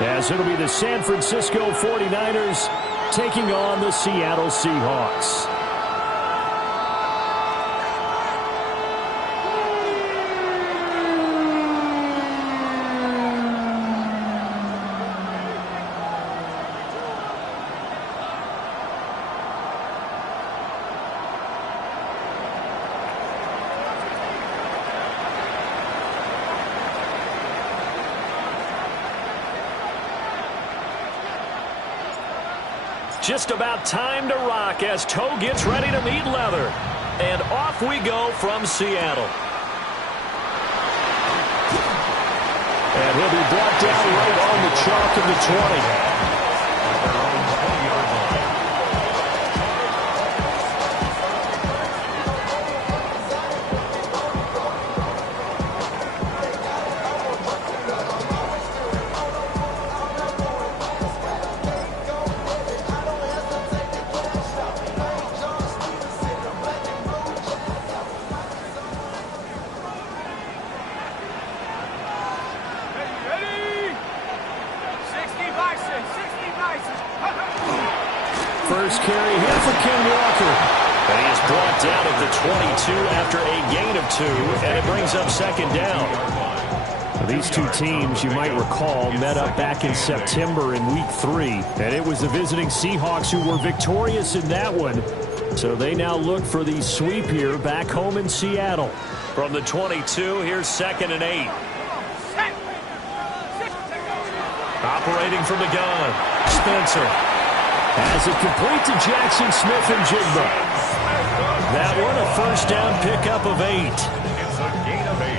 as it'll be the San Francisco 49ers taking on the Seattle Seahawks. Just about time to rock as toe gets ready to meet leather. And off we go from Seattle. And he'll be brought down right on the chalk of the 20. First carry here for Ken Walker. And he is brought down at the 22 after a gain of 2, and it brings up second down. Now, these two teams, you might recall, met up back in September in Week 3, and it was the visiting Seahawks who were victorious in that one. So they now look for the sweep here back home in Seattle. From the 22, here's 2nd and 8. Operating from the gun, Spencer. As it complete to Jackson Smith and Jigba. That one a first down pickup of 8. It's a gain of 8.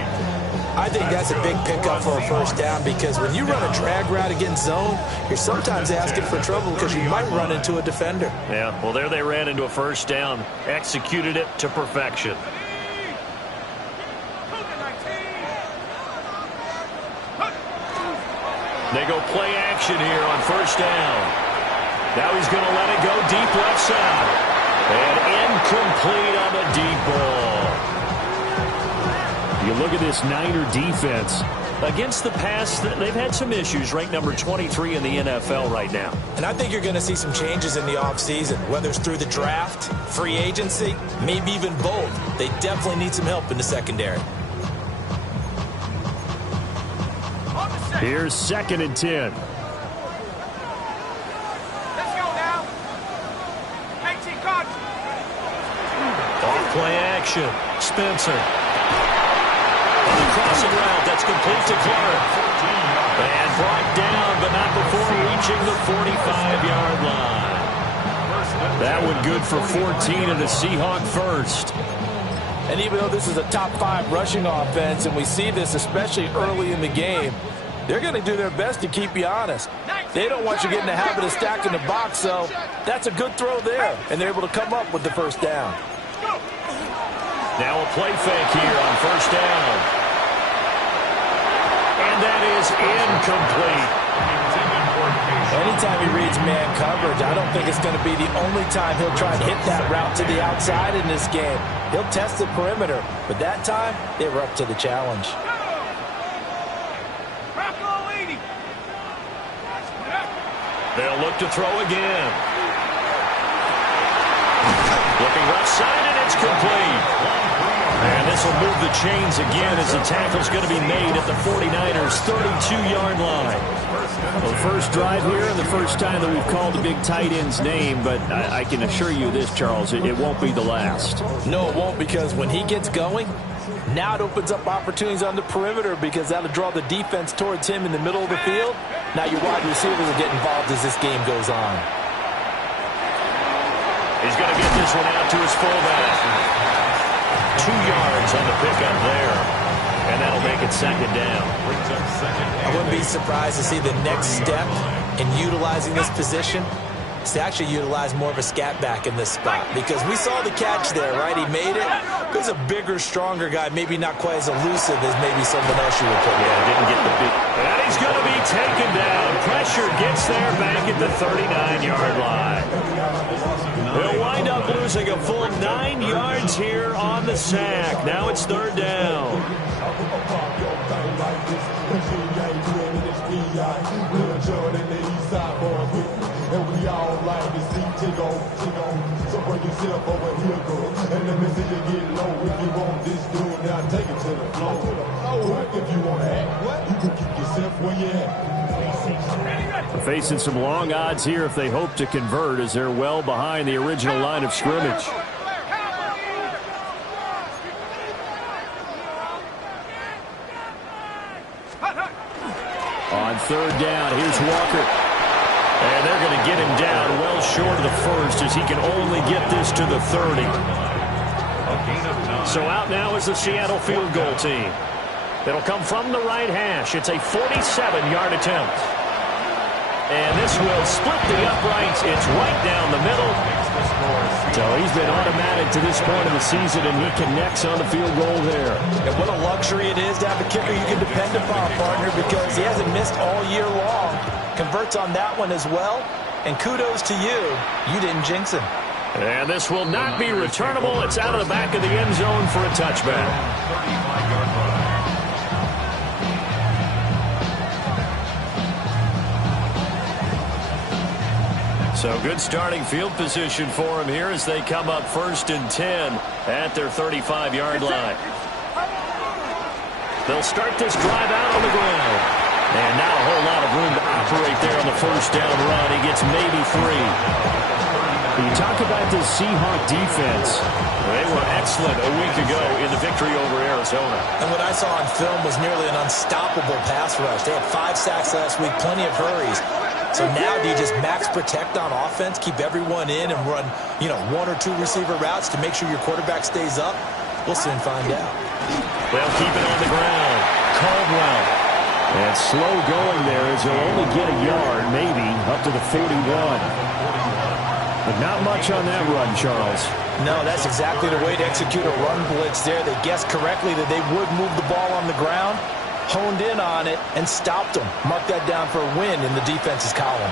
I think that's a big pickup for a first down because when you run a drag route against zone, you're sometimes asking for trouble because you might run into a defender. Yeah, well, there they ran into a first down. Executed it to perfection. They go play action here on first down. Now he's going to let it go deep left side. And incomplete on the deep ball. You look at this Niner defense. Against the pass, they've had some issues. Ranked number 23 in the NFL right now. And I think you're going to see some changes in the offseason, whether it's through the draft, free agency, maybe even both. They definitely need some help in the secondary. Here's 2nd and 10. Play action. Spencer. On the crossing route, that's complete to Clark. And brought down, but not before reaching the 45-yard line. That one good for 14 and a Seahawk first. And even though this is a top 5 rushing offense, and we see this especially early in the game, they're going to do their best to keep you honest. They don't want you getting the habit of stacking the box, so that's a good throw there. And they're able to come up with the first down. Now a play fake here on first down. And that is incomplete. Anytime he reads man coverage, I don't think it's going to be the only time he'll try to hit that route to the outside in this game. He'll test the perimeter, but that time they were up to the challenge. They'll look to throw again. Looking left side, and it's complete. And this will move the chains again as the tackle's going to be made at the 49ers' 32-yard line. Well, the first drive here and the first time that we've called the big tight end's name, but I can assure you this, Charles, it won't be the last. No, it won't, because when he gets going, now it opens up opportunities on the perimeter because that'll draw the defense towards him in the middle of the field. Now your wide receivers will get involved as this game goes on. He's going to get this one out to his fullback. 2 yards on the pickup there. And that'll make it second down. I wouldn't be surprised to see the next step in utilizing this position is to actually utilize more of a scat back in this spot. Because we saw the catch there, right? He made it. He's a bigger, stronger guy, maybe not quite as elusive as maybe someone else you would put. Yeah, didn't get the big. And he's going to be taken down. Pressure gets there back at the 39-yard line. He'll wind up losing a full 9 yards here on the sack. Now it's third down. yourself over here, girl. And let me see you get low. If you want this dude, now take it to the floor. If you want to act, you can keep yourself where you at. Facing some long odds here if they hope to convert, as they're well behind the original line of scrimmage. On third down, here's Walker. And they're going to get him down well short of the first, as he can only get this to the 30. So out now is the Seattle field goal team. It'll come from the right hash. It's a 47-yard attempt. And this will split the uprights. It's right down the middle. So he's been automatic to this point of the season, and he connects on the field goal there. And what a luxury it is to have a kicker you can depend upon, partner, because he hasn't missed all year long. Converts on that one as well. And kudos to you. You didn't jinx him. And this will not be returnable. It's out of the back of the end zone for a touchback. So good starting field position for him here as they come up 1st and 10 at their 35-yard line. They'll start this drive out on the ground. And not a whole lot of room to operate there on the first down run. He gets maybe 3. You talk about this Seahawk defense. They were excellent a week ago in the victory over Arizona. And what I saw on film was nearly an unstoppable pass rush. They had 5 sacks last week, plenty of hurries. So now do you just max protect on offense, keep everyone in, and run, 1 or 2 receiver routes to make sure your quarterback stays up? We'll soon find out. They'll keep it on the ground. Caldwell. And slow going there as they'll only get a yard, maybe, up to the 41. But not much on that run, Charles. No, that's exactly the way to execute a run blitz there. They guessed correctly that they would move the ball on the ground, honed in on it, and stopped them. Mark that down for a win in the defense's column.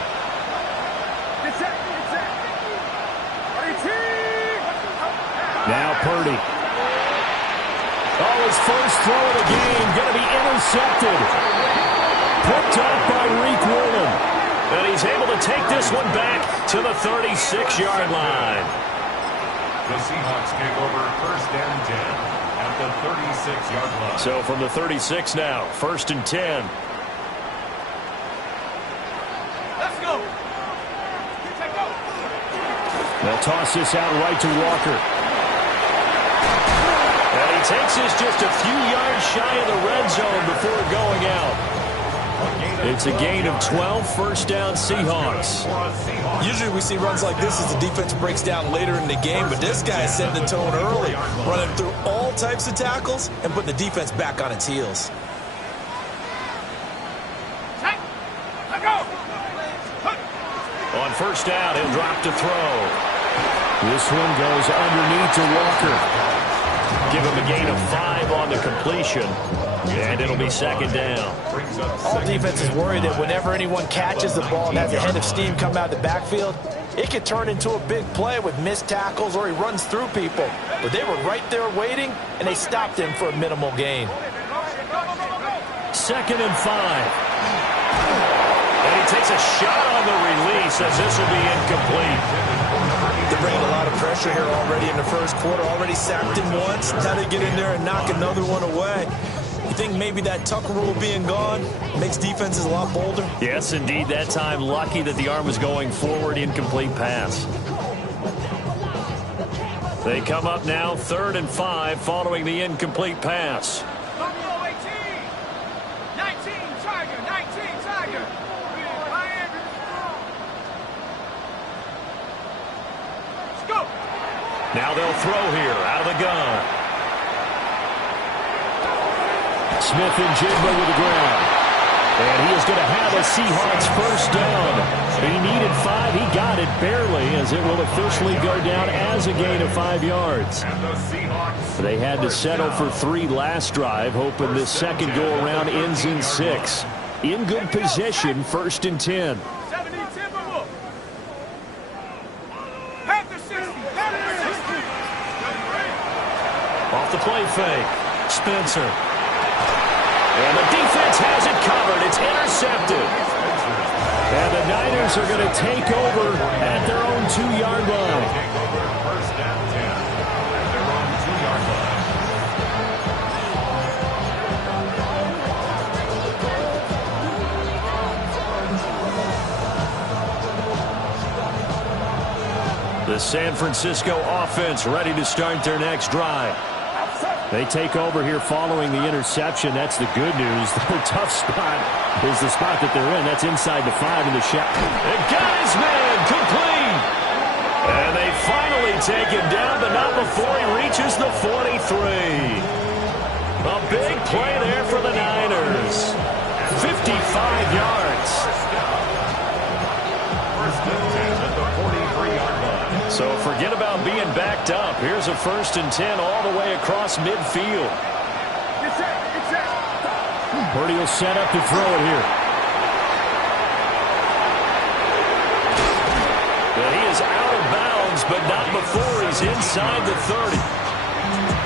Now Purdy. Oh, his first throw of the game going to be intercepted. Picked up by Reek Woolen. And he's able to take this one back to the 36-yard line. The Seahawks take over 1st and 10 at the 36-yard line. So from the 36 now, 1st and 10. Let's go. They'll toss this out right to Walker. And he takes this just a few yards shy of the red zone before going out. It's a gain of 12, 1st down Seahawks. Usually we see runs like this as the defense breaks down later in the game, but this guy is setting the tone early, running through all types of tackles and putting the defense back on its heels. On 1st down, he'll drop to throw. This one goes underneath to Walker. Give him a gain of 5 on the completion, and it'll be 2nd down. All defenses worry that whenever anyone catches the ball and has a head of steam come out of the backfield, it could turn into a big play with missed tackles or he runs through people. But they were right there waiting, and they stopped him for a minimal gain. 2nd and 5. And he takes a shot on the release as this will be incomplete. They're bringing a lot of pressure here already in the first quarter. Already sacked him once. Now they get in there and knock another one away. You think maybe that tuck rule being gone makes defenses a lot bolder? Yes, indeed. That time, lucky that the arm was going forward. Incomplete pass. They come up now 3rd and 5 following the incomplete pass. 19 Tiger. Let's go. Now they'll throw here out of the gun. Smith and Jigba with the ground. And he is going to have a Seahawks 1st down. He needed 5. He got it barely, as it will officially go down as a gain of 5 yards. They had to settle for 3 last drive, hoping this second go-around ends in 6. In good position, 1st and 10. 70 Timberwolf. Panther 60. Off the play fake. Spencer. And the defense has it covered. It's intercepted. And the Niners are going to take over at their own 2-yard line. first and 10 at their own 2-yard line. The San Francisco offense ready to start their next drive. They take over here following the interception. That's the good news. The tough spot is the spot that they're in. That's inside the 5 in the shot. And got his man complete. And they finally take him down, but not before he reaches the 43. A big play there for the Niners. 55 yards. First and 10 at the 43-yard line. So forget about being backed up. Here's a first and 10 all the way across midfield. Purdy will set up to throw it here. But he is out of bounds, but not before he's inside the 30.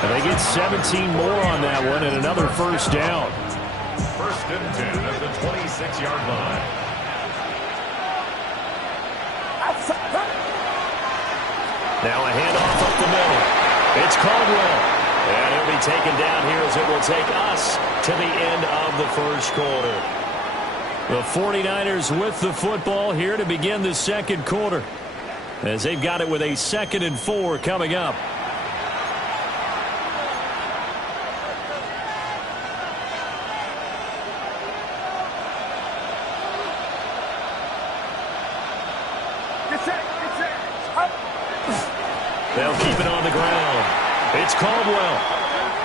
And they get 17 more on that one and another first down. First and 10 at the 26-yard line. Now a handoff up the middle. It's Caldwell. And he'll be taken down here as it will take us to the end of the first quarter. The 49ers with the football here to begin the second quarter, as they've got it with a 2nd and 4 coming up. They'll keep it on the ground. It's Caldwell.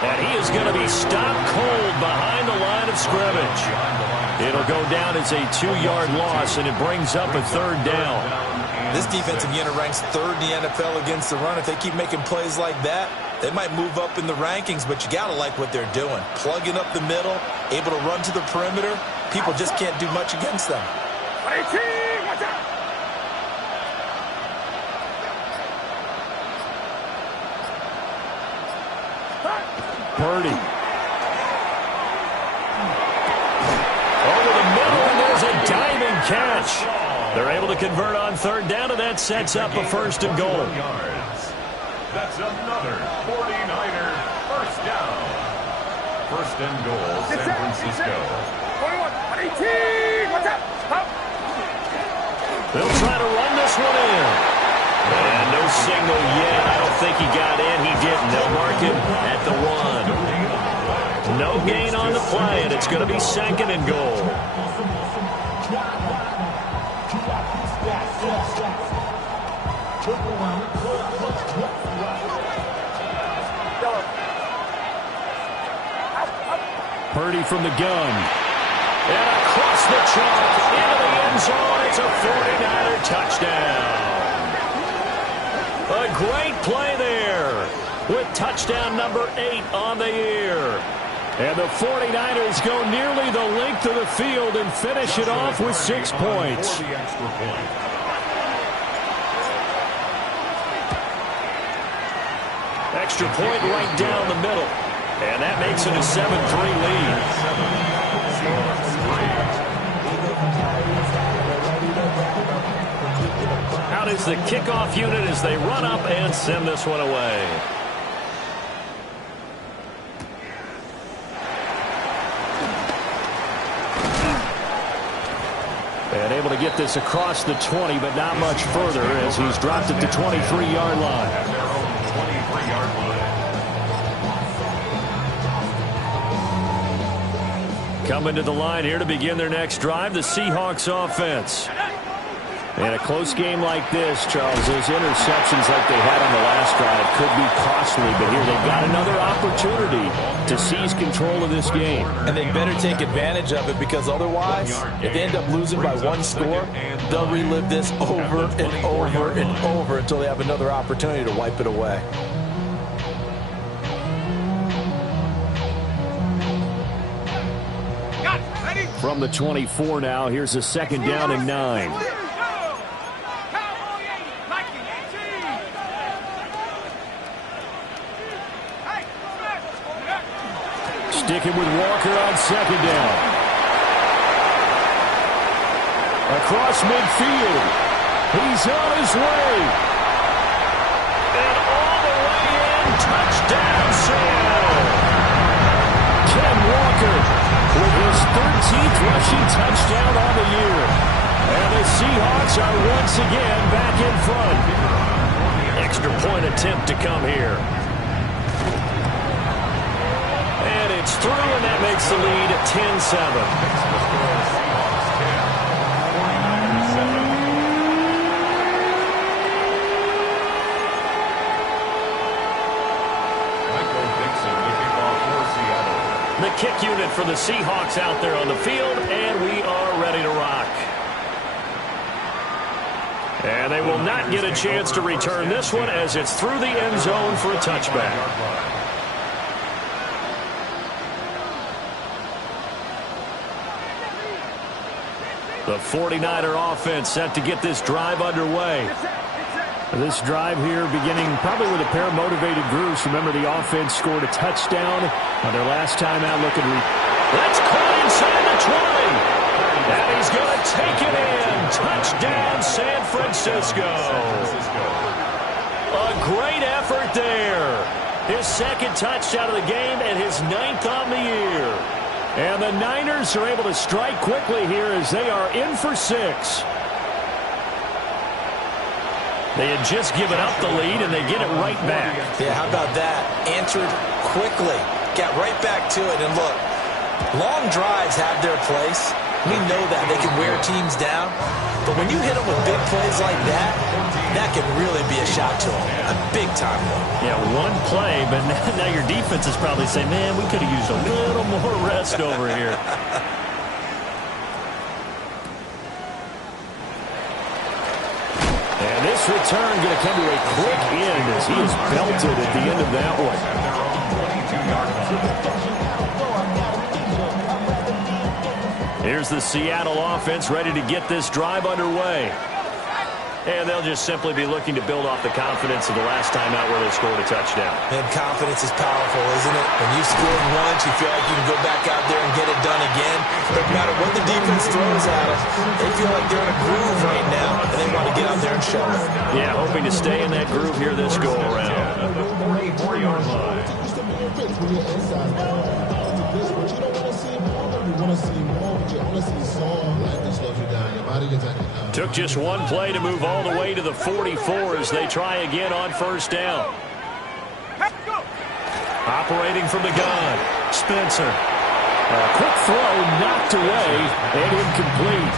And he is going to be stopped cold behind the line of scrimmage. It'll go down as a 2-yard loss, and it brings up a 3rd down. This defensive unit ranks 3rd in the NFL against the run. If they keep making plays like that, they might move up in the rankings, but you got to like what they're doing. Plugging up the middle, able to run to the perimeter. People just can't do much against them. Purdy. Over the middle, and there's a diving catch. They're able to convert on 3rd down, and that sets up a 1st and goal. That's another 49er first down. First and goal, San Francisco. They'll try to run this one in. And no signal yet. I don't think he got in. He didn't. They'll mark him at the 1. No gain on the play, and it's going to be 2nd and goal. Purdy from the gun. And across the chalk into the end zone. It's a 49er touchdown. A great play there with touchdown number 8 on the year. And the 49ers go nearly the length of the field and finish it off with 6 points. Extra point right down the middle. And that makes it a 7-3 lead. Out is the kickoff unit as they run up and send this one away. And able to get this across the 20, but not much further as he's dropped at the 23-yard line. At their own 23-yard line. Coming to the line here to begin their next drive, the Seahawks offense. In a close game like this, Charles, those interceptions like they had on the last drive could be costly, but here they've got another opportunity to seize control of this game. And they better take advantage of it, because otherwise, if they end up losing by 1 score, they'll relive this over and over and over until they have another opportunity to wipe it away. From the 24 now, here's a 2nd down and 9. Sticking with Walker on 2nd down. Across midfield. He's on his way. And touchdown, Sam! Ken Walker with his 13th rushing touchdown on the year. And the Seahawks are once again back in front. Extra point attempt to come here. And it's through, and that makes the lead 10-7. The kick unit for the Seahawks out there on the field, and we are ready to rock. And they will not get a chance to return this one as it's through the end zone for a touchback. The 49er offense set to get this drive underway. This drive here beginning probably with a pair of motivated groups. Remember, the offense scored a touchdown on their last time out. That's caught inside the 20. And he's going to take it in. Touchdown, San Francisco. A great effort there. His second touchdown of the game and his 9th on the year. And the Niners are able to strike quickly here as they are in for 6. They had just given up the lead, and they get it right back. Yeah, how about that? Answered quickly. Got right back to it. And look, long drives have their place. We know that. They can wear teams down. But when you hit them with big plays like that, that can really be a shot to them. A big-time one. Yeah, one play, but now your defense is probably saying, man, we could have used a little more rest over here. This return going to come to a quick end as he is belted at the end of that one. Here's the Seattle offense ready to get this drive underway. And they'll just simply be looking to build off the confidence of the last time out where they scored a touchdown. And confidence is powerful, isn't it? When you scored once, you feel like you can go back out there and get it done again. No matter what the defense throws at them, they feel like they're in a groove right now, and they want to get out there and show it. Yeah, hoping to stay in that groove here this go-around. Took just one play to move all the way to the 44 as they try again on first down. Operating from the gun, Spencer. A quick throw knocked away and incomplete.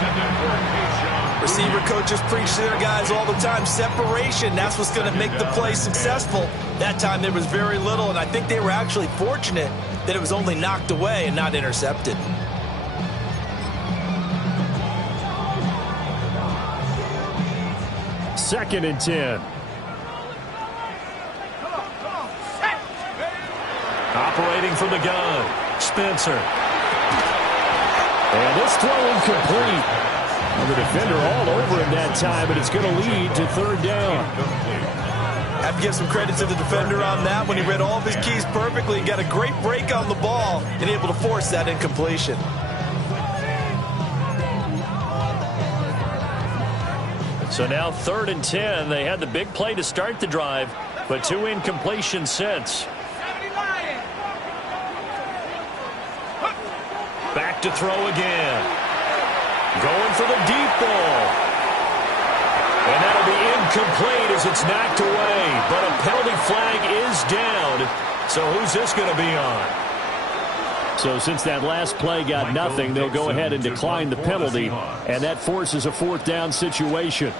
Receiver coaches preach to their guys all the time. Separation, that's what's going to make the play successful. That time there was very little, and I think they were actually fortunate that it was only knocked away and not intercepted. Second and 10. Operating from the gun, Spencer. And this throw incomplete. And the defender all over him that time, but it's going to lead to third down. Have to give some credit to the defender on that when he read all of his keys perfectly and got a great break on the ball and able to force that incompletion. So now third and 10. They had the big play to start the drive, but 2 incompletions since. Back to throw again. Going for the deep ball. And that'll be incomplete as it's knocked away. But a penalty flag is down. So who's this going to be on? So since that last play got nothing, they'll go ahead and decline the penalty. And that forces a fourth down situation.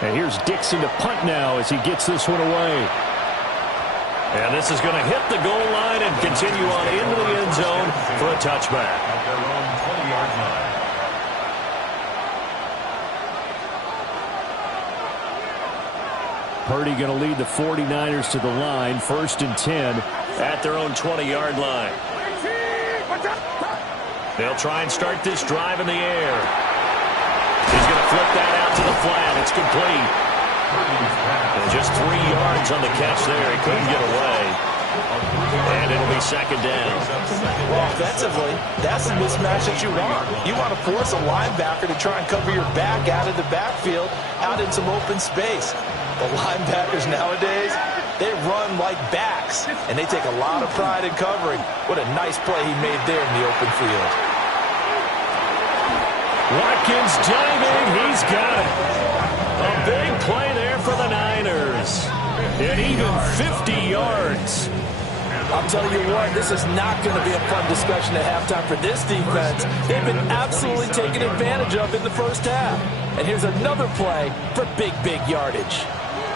And here's Dixon to punt now as he gets this one away. And this is going to hit the goal line and continue on into the end zone for a touchback. At their own 20-yard line. Purdy going to lead the 49ers to the line. First and 10 at their own 20-yard line. They'll try and start this drive in the air. He's going to flip that out to the flat. It's complete. And just 3 yards on the catch there. He couldn't get away. And it'll be second down. Well, offensively, that's the mismatch that you want. You want to force a linebacker to try and cover your back out of the backfield, out in some open space. The linebackers nowadays, They run like backs, and they take a lot of pride in covering. What a nice play he made there in the open field. Watkins diving. He's got it. A big play there for the Niners. And even 50 yards. I'll tell you what, this is not going to be a fun discussion at halftime for this defense. They've been absolutely taken advantage of in the first half. And here's another play for big, big yardage.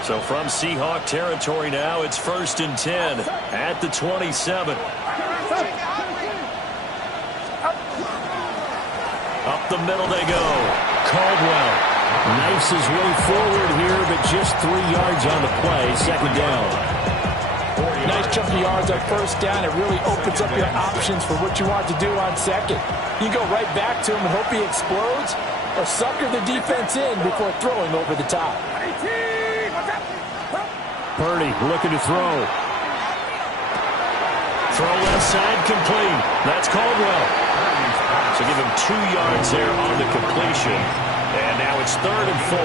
So from Seahawk territory now, it's 1st and 10 at the 27. Up the middle they go. Caldwell knifes his way forward here, but just 3 yards on the play. 2nd down. Nice chunky yards on 1st down. It really opens up your options for what you want to do on 2nd. You go right back to him and hope he explodes, or sucker the defense in before throwing over the top. Purdy looking to throw. Throw left side complete. That's Caldwell. So give him 2 yards there on the completion. And now it's 3rd and 4.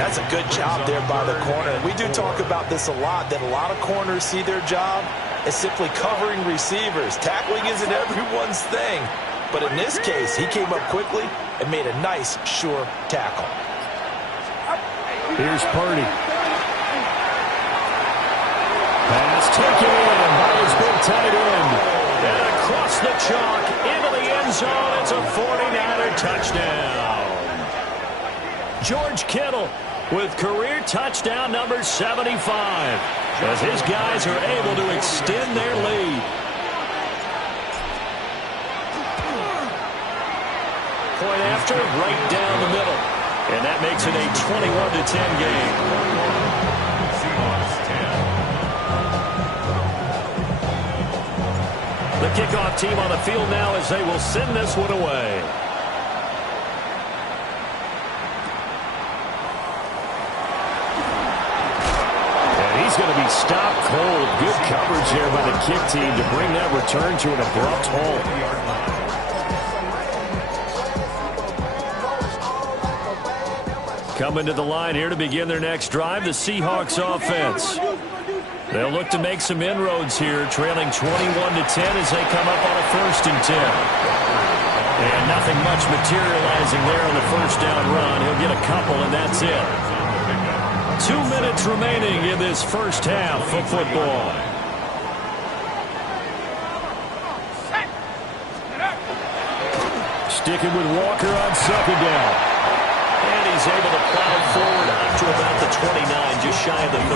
That's a good job there by the corner. We do talk about this a lot, that a lot of corners see their job as simply covering receivers. Tackling isn't everyone's thing. But in this case, he came up quickly and made a nice, sure tackle. Here's Purdy. Pass taken in by his big tight end. And across the chalk into the end zone. It's a 49er touchdown. George Kittle with career touchdown number 75. As his guys are able to extend their lead. Point after, right down the middle. And that makes it a 21-10 game. The kickoff team on the field now as they will send this one away. And he's going to be stopped cold. Good coverage there by the kick team to bring that return to an abrupt halt. Coming to the line here to begin their next drive, the Seahawks offense. They'll look to make some inroads here, trailing 21-10 as they come up on a 1st and 10. And nothing much materializing there on the 1st down run. He'll get a couple, and that's it. 2 minutes remaining in this first half of football. Sticking with Walker on 2nd down. And he's able to plow forward up to about the 29, just shy of the 30.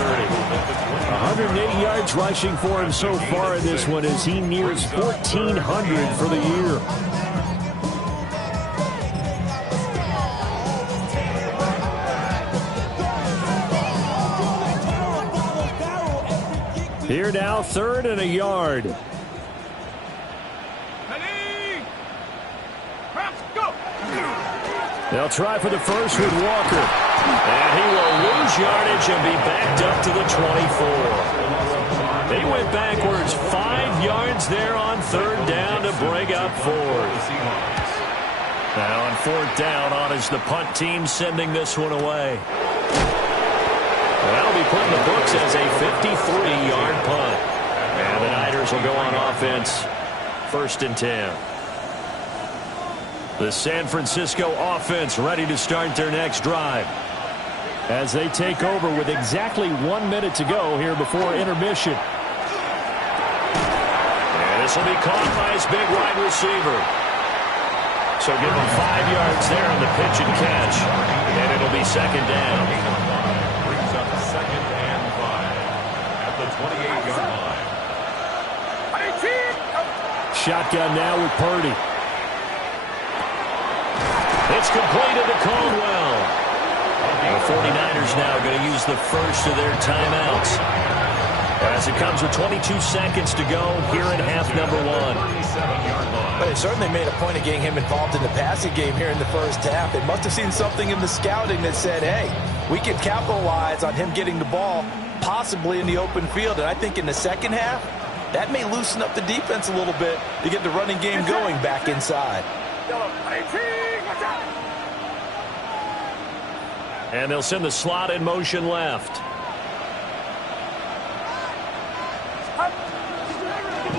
108 yards rushing for him so far in this one as he nears 1,400 for the year. Here now, 3rd and a yard. They'll try for the first with Walker. And he will lose yardage and be backed up to the 24. They went backwards 5 yards there on 3rd down to bring up 4th. Now on 4th down, on is the punt team sending this one away. That'll be put in the books as a 53-yard punt. And the Niners will go on offense 1st and 10. The San Francisco offense ready to start their next drive as they take over with exactly 1 minute to go here before intermission. And this will be caught by his big wide receiver. So give him 5 yards there on the pitch and catch. And it'll be 2nd down. Brings up 2nd and 5 at the 28-yard line. Shotgun now with Purdy. It's completed to Caldwell. The 49ers now going to use the first of their timeouts as it comes with 22 seconds to go here in half number 1. But they certainly made a point of getting him involved in the passing game here in the first half. They must have seen something in the scouting that said, hey, we can capitalize on him getting the ball possibly in the open field. And I think in the second half, that may loosen up the defense a little bit to get the running game going back inside. And they'll send the slot in motion left.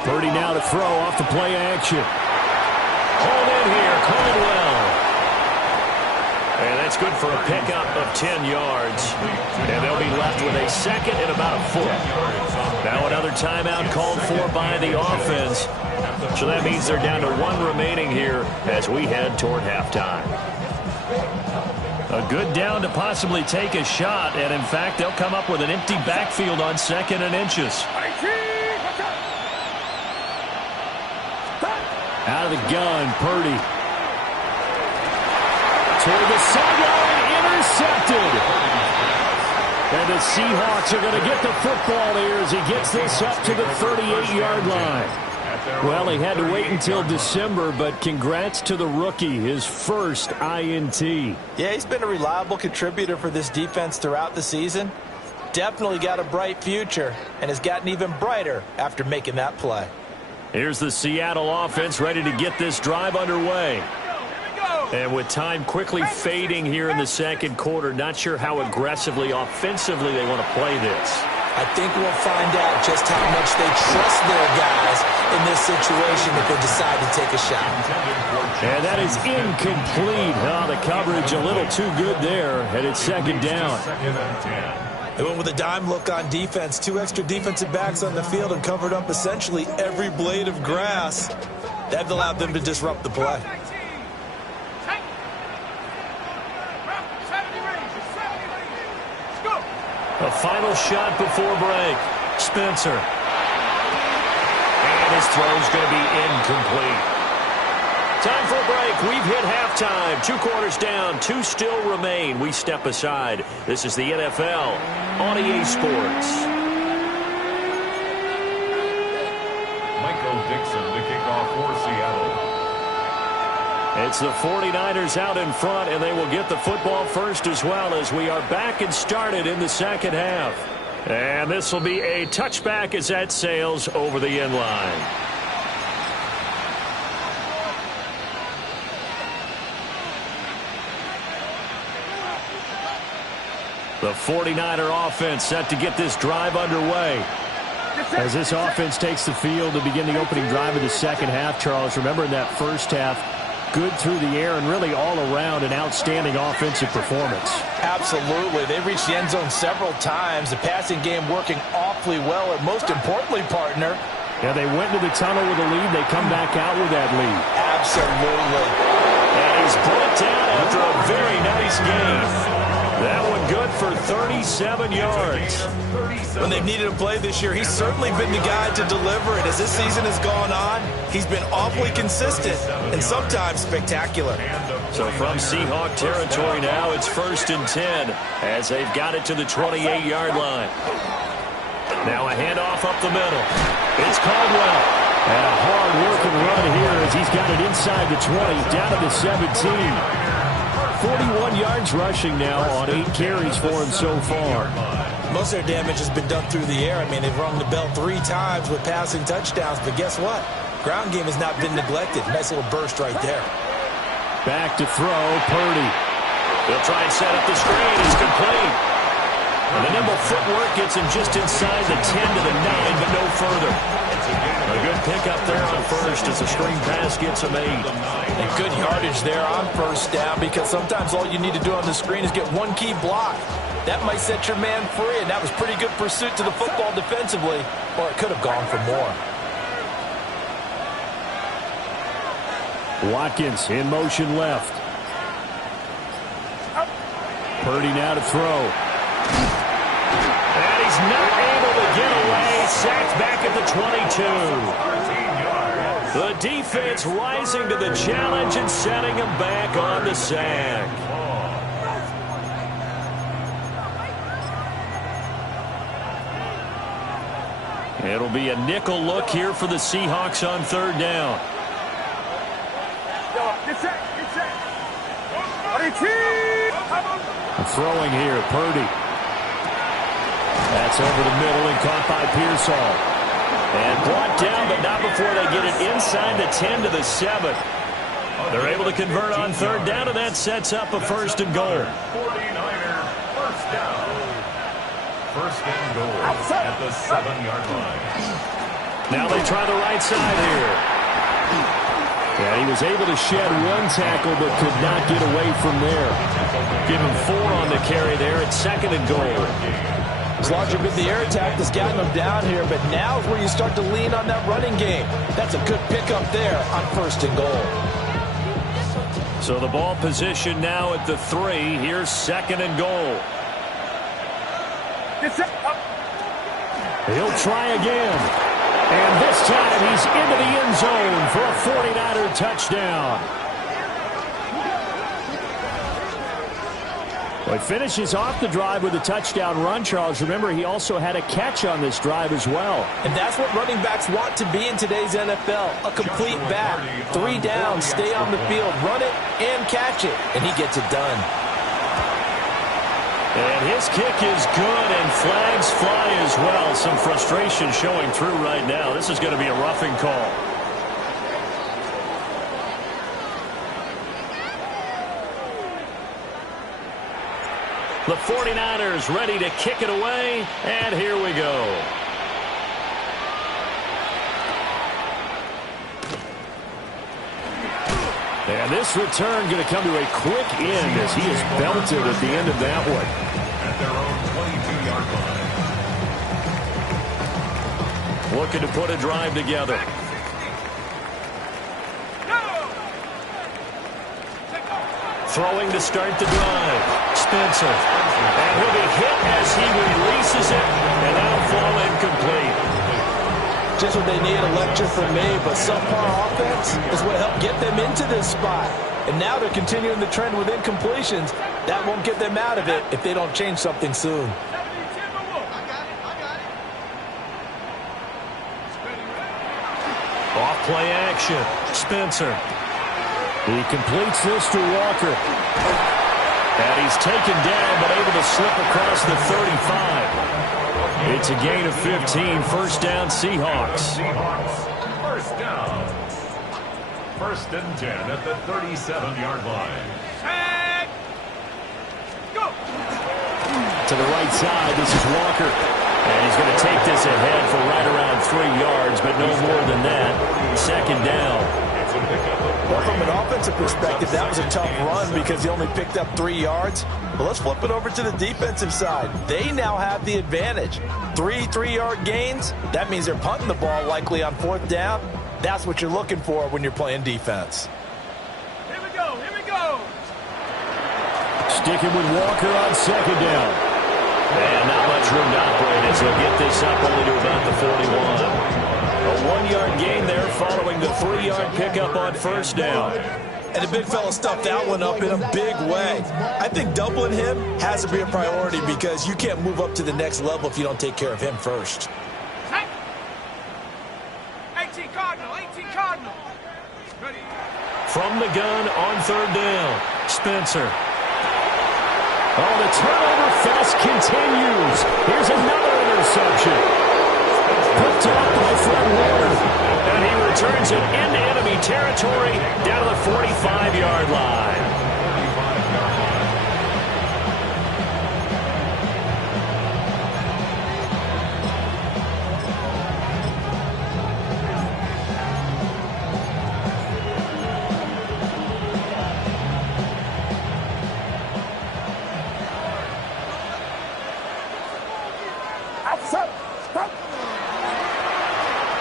Purdy now to throw off the play action. Hold in here, Caldwell. And that's good for a pickup of 10 yards. And they'll be left with a second and about a foot. Now another timeout called for by the offense. So that means they're down to one remaining here as we head toward halftime. A good down to possibly take a shot. And, in fact, they'll come up with an empty backfield on 2nd and inches. Out of the gun, Purdy. Toward the sideline, intercepted. And the Seahawks are going to get the football here as he gets this up to the 38-yard line. Well, he had to wait until December, but congrats to the rookie, his first INT. Yeah, he's been a reliable contributor for this defense throughout the season. Definitely got a bright future and has gotten even brighter after making that play. Here's the Seattle offense ready to get this drive underway. And with time quickly fading here in the second quarter, not sure how aggressively, offensively they want to play this. I think we'll find out just how much they trust their guys in this situation if they decide to take a shot. And that is incomplete. Oh, the coverage a little too good there, and it's second down. They went with a dime look on defense. 2 extra defensive backs on the field and covered up essentially every blade of grass. That allowed them to disrupt the play. A final shot before break. Spencer. And his throw's going to be incomplete. Time for a break. We've hit halftime. 2 quarters down. 2 still remain. We step aside. This is the NFL on EA Sports. Michael Dixon to kick off for Seattle. It's the 49ers out in front, and they will get the football first as well as we are back and started in the second half. And this will be a touchback as that sails over the end line. The 49er offense set to get this drive underway. As this offense takes the field to begin the opening drive of the second half, Charles, remember in that first half, good through the air and really all around an outstanding offensive performance. Absolutely. They reached the end zone several times. The passing game working awfully well, and most importantly, partner. Yeah, they went to the tunnel with a lead. They come back out with that lead. Absolutely. And he's brought down after a very nice game. That one good for 37 yards. When they've needed a play this year, he's certainly been the guy to deliver it. As this season has gone on, he's been awfully consistent and sometimes spectacular. So from Seahawk territory now, it's 1st and 10 as they've got it to the 28-yard line. Now a handoff up the middle. It's Caldwell. And a hard-working run here as he's got it inside the 20, down to the 17. 41 yards rushing now on 8 carries for him so far. Most of their damage has been done through the air. I mean, they've rung the bell 3 times with passing touchdowns, but guess what? Ground game has not been neglected. Nice little burst right there. Back to throw, Purdy. They'll try and set up the screen. It's complete. And the nimble footwork gets him just inside the 10 to the 9, but no further. A good pickup there on first as the screen pass gets him 8. And good yardage there on first down, because sometimes all you need to do on the screen is get one key block. That might set your man free, and that was pretty good pursuit to the football defensively, or it could have gone for more. Watkins in motion left. Purdy now to throw. And he's not able to get away. Sacked back at the 22. The defense rising to the challenge and setting him back on the sack. It'll be a nickel look here for the Seahawks on 3rd down. Throwing here, Purdy. That's over the middle and caught by Pearsall. And brought down, but not before they get it inside the 10 to the 7. They're able to convert on 3rd down, and that sets up a 1st and goal. 49er first down. 1st and goal at the 7-yard line. Now they try the right side here. Yeah, he was able to shed one tackle but could not get away from there. Give him 4 on the carry there. It's 2nd and goal. It's largely been the air attack that's gotten them down here, but now is where you start to lean on that running game. That's a good pickup there on 1st and goal. So the ball position now at the 3. Here's 2nd and goal. He'll try again. And this time he's into the end zone for a 49er touchdown. Well, he finishes off the drive with a touchdown run, Charles. Remember, he also had a catch on this drive as well. And that's what running backs want to be in today's NFL. A complete back. 3 downs, stay on the field, run it, and catch it. And he gets it done. And his kick is good, and flags fly as well. Some frustration showing through right now. This is going to be a roughing call. The 49ers ready to kick it away, and here we go. And this return going to come to a quick end as he is belted at the end of that one. At their own 22-yard line. Looking to put a drive together. Throwing to start the drive. Spencer. And he'll be hit as he releases it, and that'll fall incomplete. Just what they need, a lecture from me, but subpar offense is what helped get them into this spot. And now they're continuing the trend with incompletions. That won't get them out of it if they don't change something soon. Off play action. Spencer. He completes this to Walker. And he's taken down, but able to slip across the 35. It's a gain of 15. 1st down, Seahawks. First down. 1st and 10 at the 37-yard line. And go. To the right side, this is Walker. And he's going to take this ahead for right around 3 yards, but no more than that. 2nd down. Well, from an offensive perspective, that was a tough run because he only picked up 3 yards. But let's flip it over to the defensive side. They now have the advantage. 3 3-yard gains. That means they're punting the ball likely on 4th down. That's what you're looking for when you're playing defense. Here we go. Here we go. Sticking with Walker on 2nd down. And not much room to operate as he'll get this up only to about the 41. A 1-yard gain there following the 3-yard pickup on 1st down. And the big fella stuffed that one up in a big way. I think doubling him has to be a priority because you can't move up to the next level if you don't take care of him first. 18 Cardinal. 18 Cardinal. Ready. From the gun on 3rd down. Spencer. Oh, the turnover fest continues. Here's another interception. Picked up by Fred Warner. And he returns it into enemy territory down to the 45-yard line.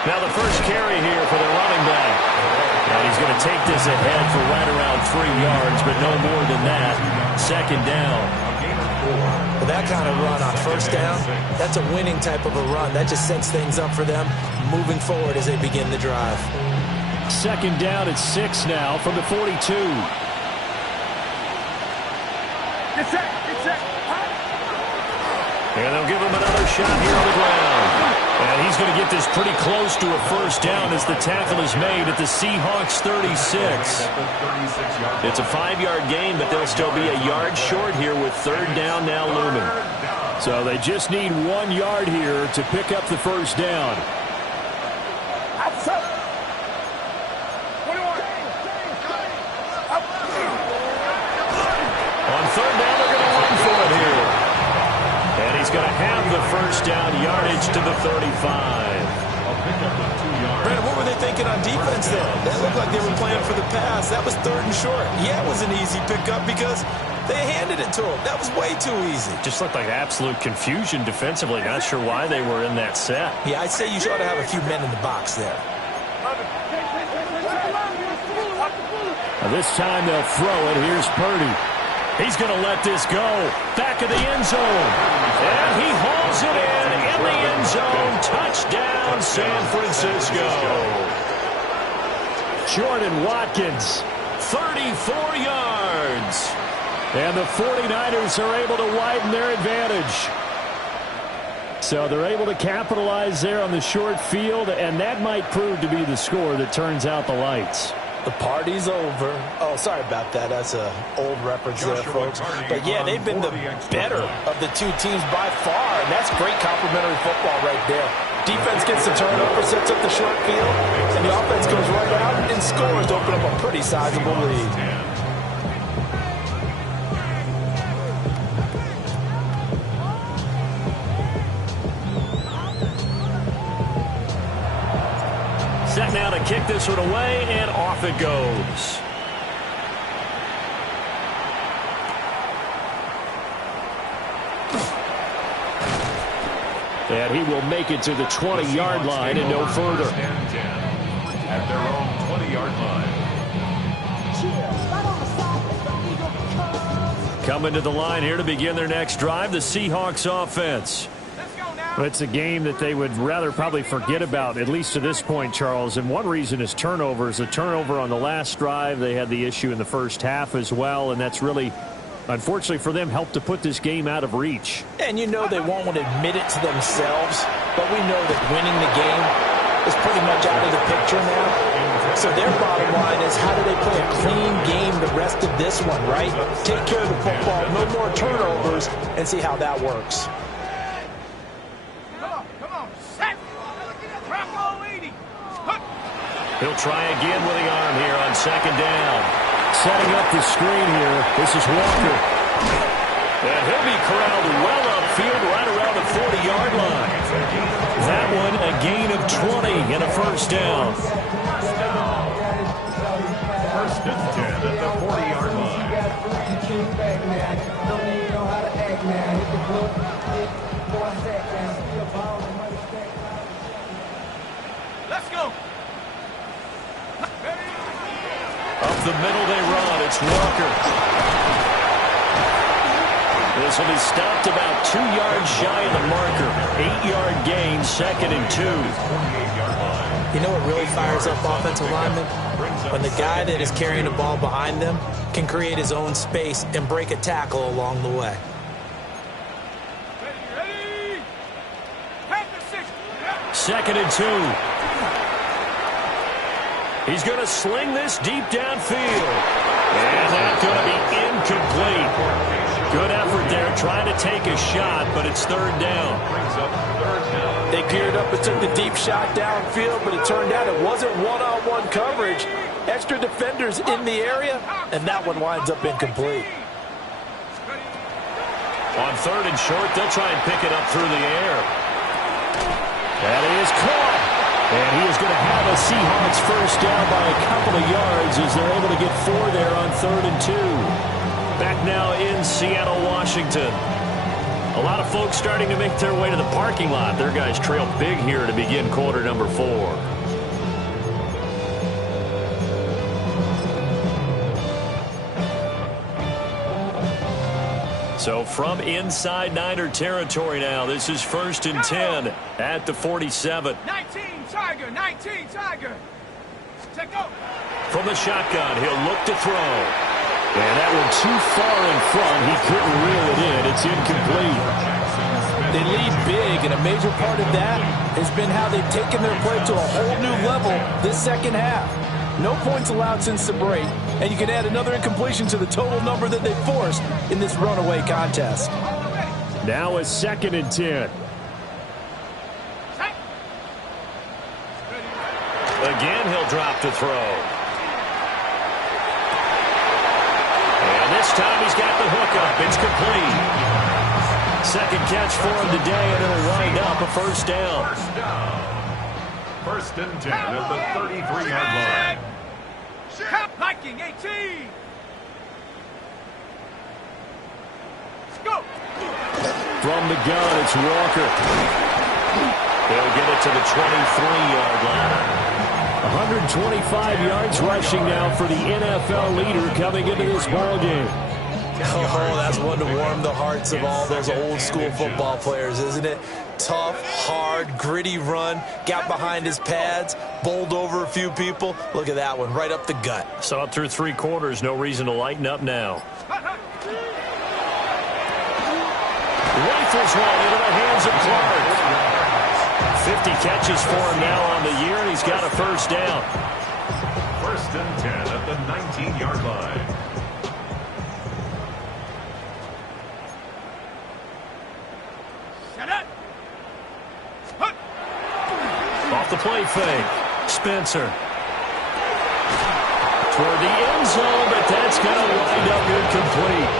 Now the first carry here for the running back. And he's going to take this ahead for right around 3 yards, but no more than that. 2nd down. Well, that kind of run on 1st down, that's a winning type of a run. That just sets things up for them moving forward as they begin the drive. 2nd down at 6 now from the 42. Get set. Get set. And they'll give him another shot here on the ground. And he's going to get this pretty close to a 1st down as the tackle is made at the Seahawks 36. It's a 5-yard gain, but they'll still be a yard short here with 3rd down now looming. So they just need 1 yard here to pick up the 1st down. On 3rd down, they're going to run for it here. And he's going to have the 1st down yardage to the 35. Brandon, what were they thinking on defense there? They looked like they were playing for the pass. That was 3rd and short. Yeah, it was an easy pickup because they handed it to him. That was way too easy. Just looked like absolute confusion defensively. Not sure why they were in that set. Yeah, I'd say you ought to have a few men in the box there. Now this time they'll throw it. Here's Purdy. He's going to let this go. Back of the end zone. And he hauls it in the end zone. Touchdown, San Francisco. Jordan Watkins, 34 yards. And the 49ers are able to widen their advantage. So they're able to capitalize there on the short field, and that might prove to be the score that turns out the lights. The party's over. Oh, sorry about that. That's an old reference there, folks. But, yeah, they've been the better of the two teams by far, and that's great complimentary football right there. Defense gets the turnover, sets up the short field, and the offense goes right out and scores to open up a pretty sizable lead. Set now to kick this one away, and off it goes. And he will make it to the 20-yard line and no further. At their own 20-yard line. Coming to the line here to begin their next drive, the Seahawks offense. It's a game that they would rather probably forget about, at least to this point, Charles. And one reason is turnovers. A turnover on the last drive. They had the issue in the first half as well, and that's really, unfortunately for them, helped to put this game out of reach. And you know they won't want to admit it to themselves, but we know that winning the game is pretty much out of the picture now. So their bottom line is, how do they play a clean game the rest of this one, right? Take care of the football, no more turnovers, and see how that works. He'll try again with the arm here on 2nd down. Setting up the screen here. This is Walker. And he'll be corralled well upfield right around the 40-yard line. That one a gain of 20 and a first down. First and 10 at the 40-yard line. Let's go. Up the middle they run. It's Walker. This will be stopped about 2 yards shy of the marker. 8-yard gain, 2nd and 2. You know what really fires up offensive linemen? When the guy that is carrying the ball behind them can create his own space and break a tackle along the way. Ready? 2nd and 2. He's going to sling this deep downfield. And that's going to be incomplete. Good effort there trying to take a shot, but it's 3rd down. They geared up and took the deep shot downfield, but it turned out it wasn't one-on-one coverage. Extra defenders in the area, and that one winds up incomplete. On 3rd and short, they'll try and pick it up through the air. That is caught. And he is going to have a Seahawks first down by a couple of yards as they're able to get 4 there on 3rd and 2. Back now in Seattle, Washington. A lot of folks starting to make their way to the parking lot. Their guys trail big here to begin quarter number 4. So from inside Niner territory now, this is 1st and 10 at the 47. 19, Tiger, 19, Tiger. Take go. From the shotgun, he'll look to throw. And that one too far in front. He couldn't reel it in. It's incomplete. They lead big, and a major part of that has been how they've taken their play to a whole new level this second half. No points allowed since the break, and you can add another incompletion to the total number that they forced in this runaway contest. Now a 2nd and 10. Again, he'll drop to throw. And this time he's got the hook up. It's complete. 2nd catch for him today, and it'll wind up a first down. First and 10 at the 33-yard line. Viking 18. Let's go. From the gun, it's Walker. They'll get it to the 23-yard line. 125 yards rushing now for the NFL leader coming into this ball game. Oh, that's one to warm the hearts of all those old school football players, isn't it? Tough, hard, gritty run, got behind his pads, bowled over a few people. Look at that one, right up the gut. Saw it through 3 quarters, no reason to lighten up now. Rifles one into the hands of Clark. 50 catches for him now on the year, and he's got a first down. First and 10 at the 19-yard line. Off the play fake. Spencer. Toward the end zone, but that's going to wind up incomplete.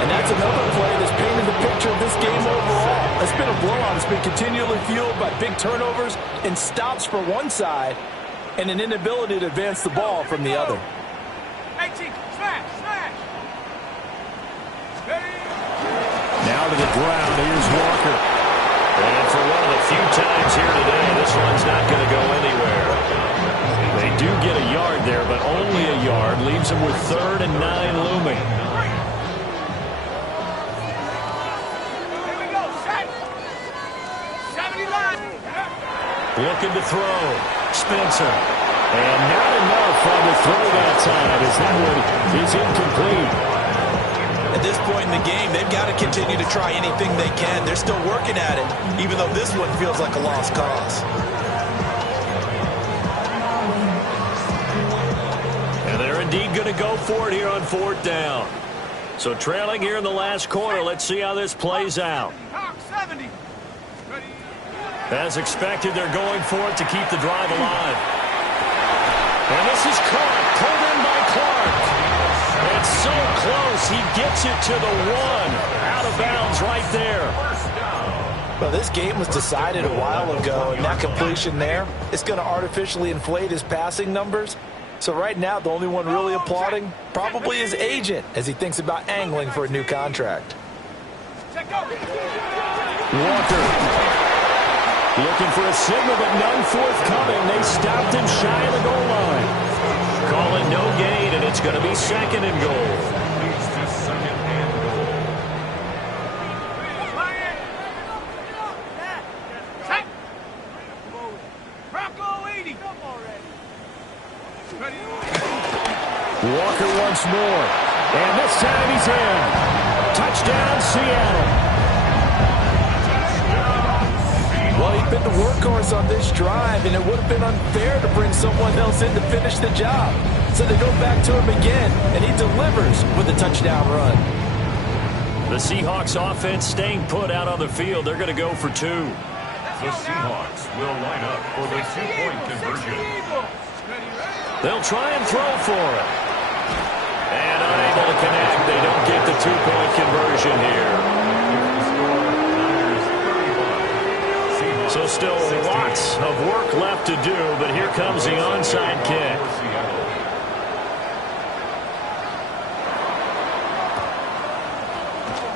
And that's another play that's painted the picture of this game overall. It's been a blowout. It's been continually fueled by big turnovers and stops for one side and an inability to advance the ball from the other. 18. Smash. Now to the ground. Here's Walker. And for one of the few times here today, this one's not going to go anywhere. They do get a yard there, but only a yard. Leaves them with 3rd and 9 looming. Here we go. Set. 79. Looking to throw. Spencer. And not enough on the throw that time, as that one is incomplete. At this point in the game, they've got to continue to try anything they can. They're still working at it, even though this one feels like a lost cause. And they're indeed going to go for it here on 4th down. So trailing here in the last quarter, let's see how this plays out. 70. As expected, they're going for it to keep the drive alive. And this is Clark, pulled in by Clark. It's so close, he gets it to the 1. Out of bounds right there. Well, this game was decided a while ago, and that completion there, it's going to artificially inflate his passing numbers. So right now, the only one really applauding probably his agent as he thinks about angling for a new contract. Walker looking for a signal, but none forthcoming. They stopped him shy of the goal line. Calling no gain, and it's going to be 2nd and goal. Walker once more, and this time he's in. Touchdown, Seattle. Well, he's been the workhorse on this drive, and it would have been unfair to bring someone else in to finish the job. So they go back to him again, and he delivers with a touchdown run. The Seahawks offense staying put out on the field. They're going to go for 2. The Seahawks will line up for the 2-point conversion. They'll try and throw for it. And unable to connect. They don't get the 2-point conversion here. So still lots of work left to do, but here comes the onside kick.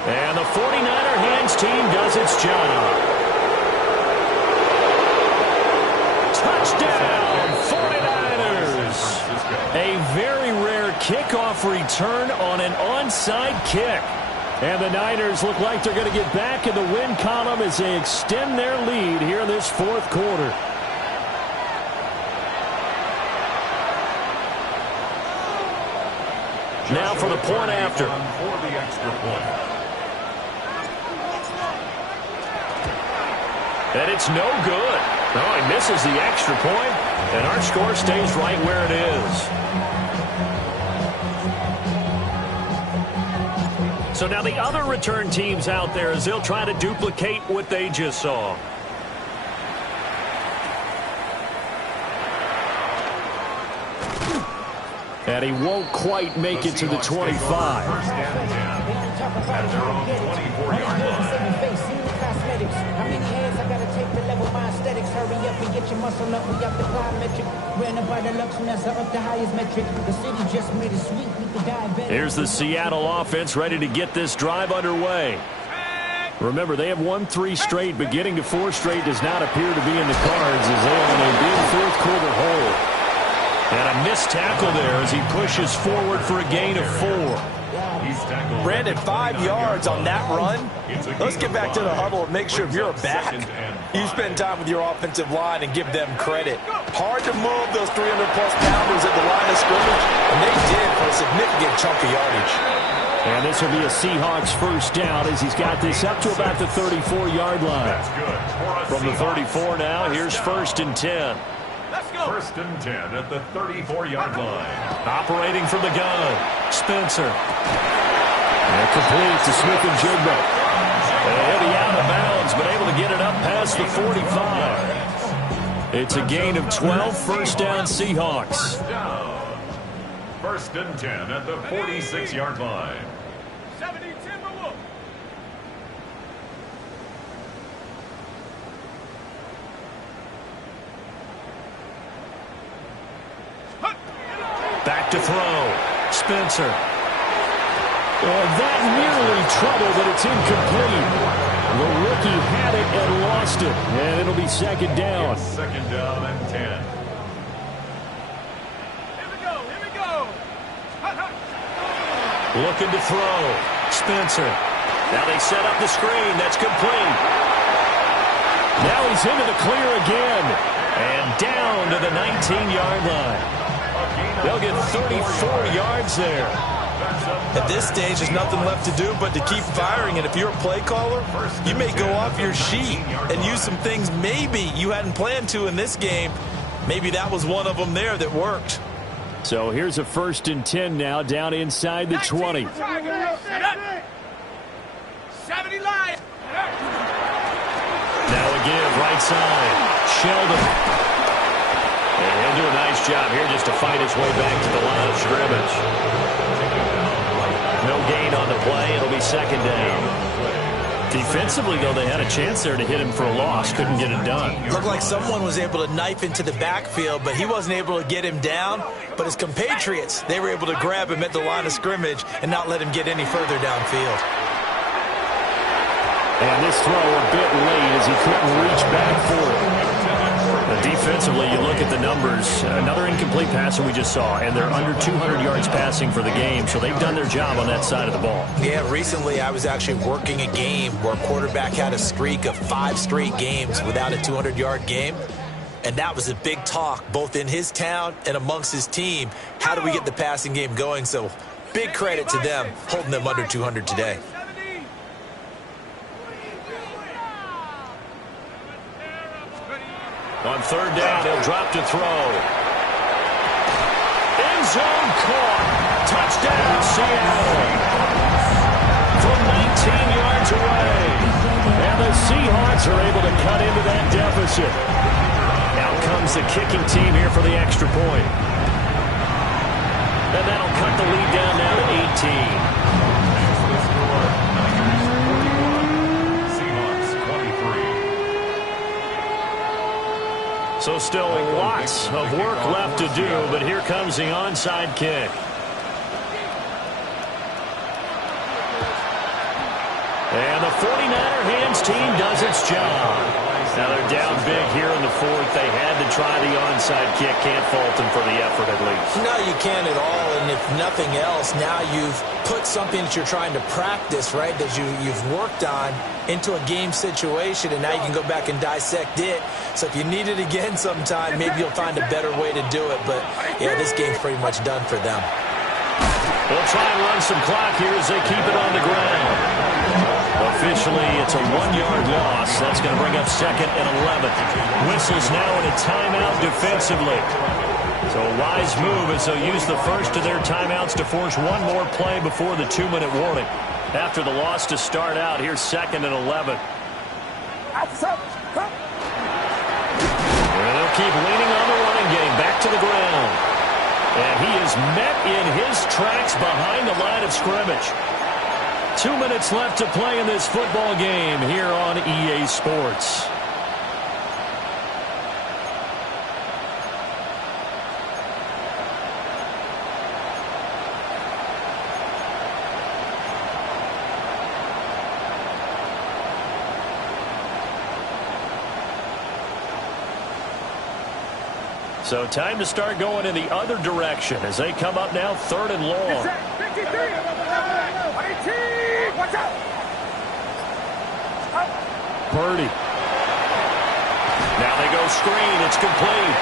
And the 49er hands team does its job. Touchdown, 49ers! A very rare kickoff return on an onside kick. And the Niners look like they're going to get back in the win column as they extend their lead here in this 4th quarter. Now for the point after. For the extra point. And it's no good. No, he misses the extra point, and our score stays right where it is. So now the other return teams out there as they'll try to duplicate what they just saw. And he won't quite make it to the 25. First down 10 at their own 24-yard line. How many hands I gotta take to with my aesthetics. Hurry up and get your muscle up. We up the plyometric. Ran up by the Luxembourg, up the highest metric. The city just made it sweet. We could diabetic. Here's the Seattle offense ready to get this drive underway. Remember, they have won 3 straight, but getting to 4 straight does not appear to be in the cards as they are in a big fourth-quarter hole. And a missed tackle there as he pushes forward for a gain of 4. Brandon, 5 yards on that run. Let's get back to the huddle and make sure if you're a back, you spend time with your offensive line and give them credit. Hard to move those 300-plus pounders at the line of scrimmage, and they did for a significant chunk of yardage. And this will be a Seahawks first down as he's got this up to about the 34-yard line. From the 34 now, here's 1st and 10. First and 10 at the 34-yard line. Operating from the gun, Spencer. And complete to Smith-Njigba. He'll be out of bounds, but able to get it up past the 45. It's a gain of 12, first down Seahawks. First and 10 at the 46-yard line. 70 Timberwolves. Back to throw. Spencer. That nearly trouble, but it's incomplete. The rookie had it and lost it. And it'll be 2nd down. It's 2nd down and 10. Here we go. Looking to throw. Spencer. Now they set up the screen. That's complete. Now he's into the clear again. And down to the 19-yard line. They'll get 34 yards there. At this stage, there's nothing left to do but to keep firing. And if you're a play caller, you may go off your sheet and use some things maybe you hadn't planned to in this game. Maybe that was one of them there that worked. So here's a 1st and 10 now down inside the 20. 70 line. Now a give right side. Sheldon. And he'll do a nice job here just to fight his way back to the line of scrimmage. No gain on the play. It'll be 2nd down. Defensively, though, they had a chance there to hit him for a loss. Couldn't get it done. Looked like someone was able to knife into the backfield, but he wasn't able to get him down. But his compatriots, they were able to grab him at the line of scrimmage and not let him get any further downfield. And this throw a bit late as he couldn't reach back for it. Defensively, you look at the numbers. Another incomplete passer we just saw, and they're under 200 yards passing for the game, so they've done their job on that side of the ball. Yeah, recently I was actually working a game where a quarterback had a streak of 5 straight games without a 200-yard game, and that was a big talk both in his town and amongst his team. How do we get the passing game going? So big credit to them holding them under 200 today. On 3rd down, he'll drop to throw. End zone caught. Touchdown, Seattle. From 19 yards away. And the Seahawks are able to cut into that deficit. Out comes the kicking team here for the extra point. And that'll cut the lead down now to 18. So still lots of work left to do, but here comes the onside kick. And the 49er hands team does its job. Now they're down big here in the 4th. They had to try the onside kick. Can't fault them for the effort at least. No, you can't at all. And if nothing else, now you've put something that you're trying to practice, right, that you've worked on into a game situation, and now you can go back and dissect it. So if you need it again sometime, maybe you'll find a better way to do it. But, yeah, this game's pretty much done for them. They'll try and run some clock here as they keep it on the ground. Officially, it's a 1-yard loss. That's going to bring up 2nd and 11. Whistles now in a timeout defensively. So a wise move as they'll use the first of their timeouts to force one more play before the 2-minute warning. After the loss to start out, here's 2nd and 11. And they'll keep leaning on the running game. Back to the ground. And he is met in his tracks behind the line of scrimmage. 2 minutes left to play in this football game here on EA Sports. So time to start going in the other direction as they come up now 3rd and long. Purdy. Now they go screen. It's complete.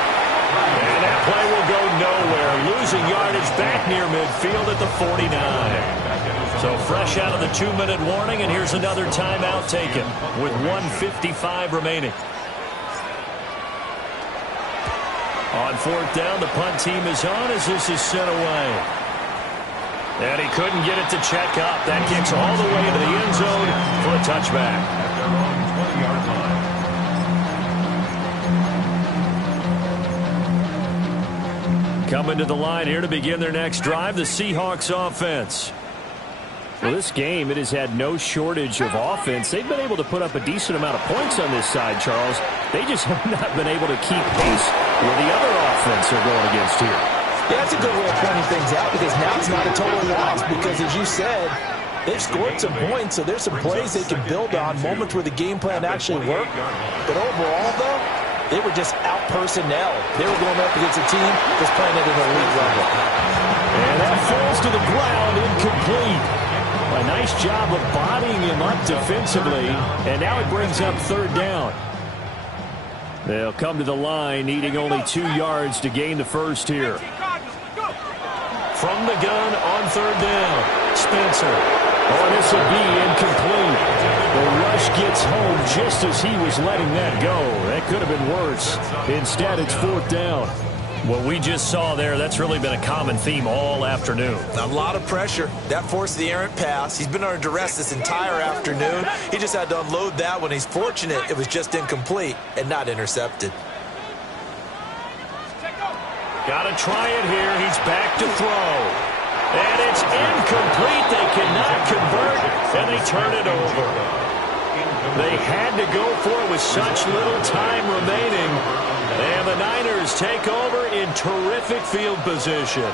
And that play will go nowhere. Losing yardage back near midfield at the 49. So fresh out of the 2-minute warning, and here's another timeout taken with 1:55 remaining. On 4th down, the punt team is on as this is sent away. And he couldn't get it to check up. That kicks all the way into the end zone for a touchback. At their own 20-yard line. Coming to the line here to begin their next drive, the Seahawks offense. Well, this game, it has had no shortage of offense. They've been able to put up a decent amount of points on this side, Charles. They just have not been able to keep pace with the other offense they're going against here. Yeah, that's a good way of pointing things out because now it's not a total loss because, as you said, they've scored some points, so there's some plays they can build on, moments where the game plan actually worked. But overall, though, they were just out personnel. They were going up against a team that's playing at an elite level. And that falls to the ground, incomplete. A nice job of bodying him up defensively, and now it brings up 3rd down. They'll come to the line, needing only 2 yards to gain the first here. From the gun on 3rd down, Spencer. Oh, this will be incomplete. The rush gets home just as he was letting that go. That could have been worse. Instead, it's 4th down. What we just saw there, that's really been a common theme all afternoon. A lot of pressure. That forced the errant pass. He's been under duress this entire afternoon. He just had to unload that one. He's fortunate it was just incomplete and not intercepted. Got to try it here. He's back to throw. And it's incomplete. They cannot convert, and they turn it over. They had to go for it with such little time remaining. And the Niners take over in terrific field position.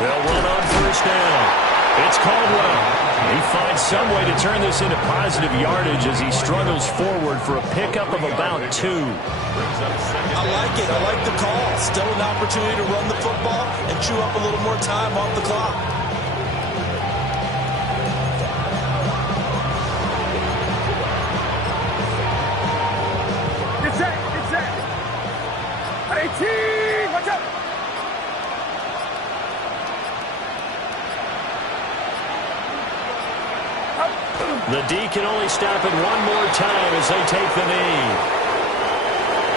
They'll run on 1st down. It's Caldwell. He finds some way to turn this into positive yardage as he struggles forward for a pickup of about 2. I like it. I like the call. Still an opportunity to run the football and chew up a little more time off the clock. Watch out! The D can only stop it one more time as they take the knee.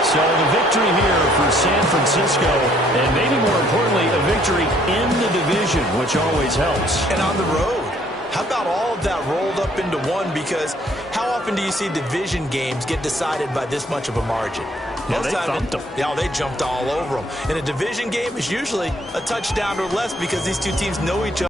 So the victory here for San Francisco, and maybe more importantly, a victory in the division, which always helps. And on the road. How about all of that rolled up into one? Because how often do you see division games get decided by this much of a margin? Yeah, they thumped them. Yeah, they jumped all over them. In a division game, it's usually a touchdown or less because these two teams know each other.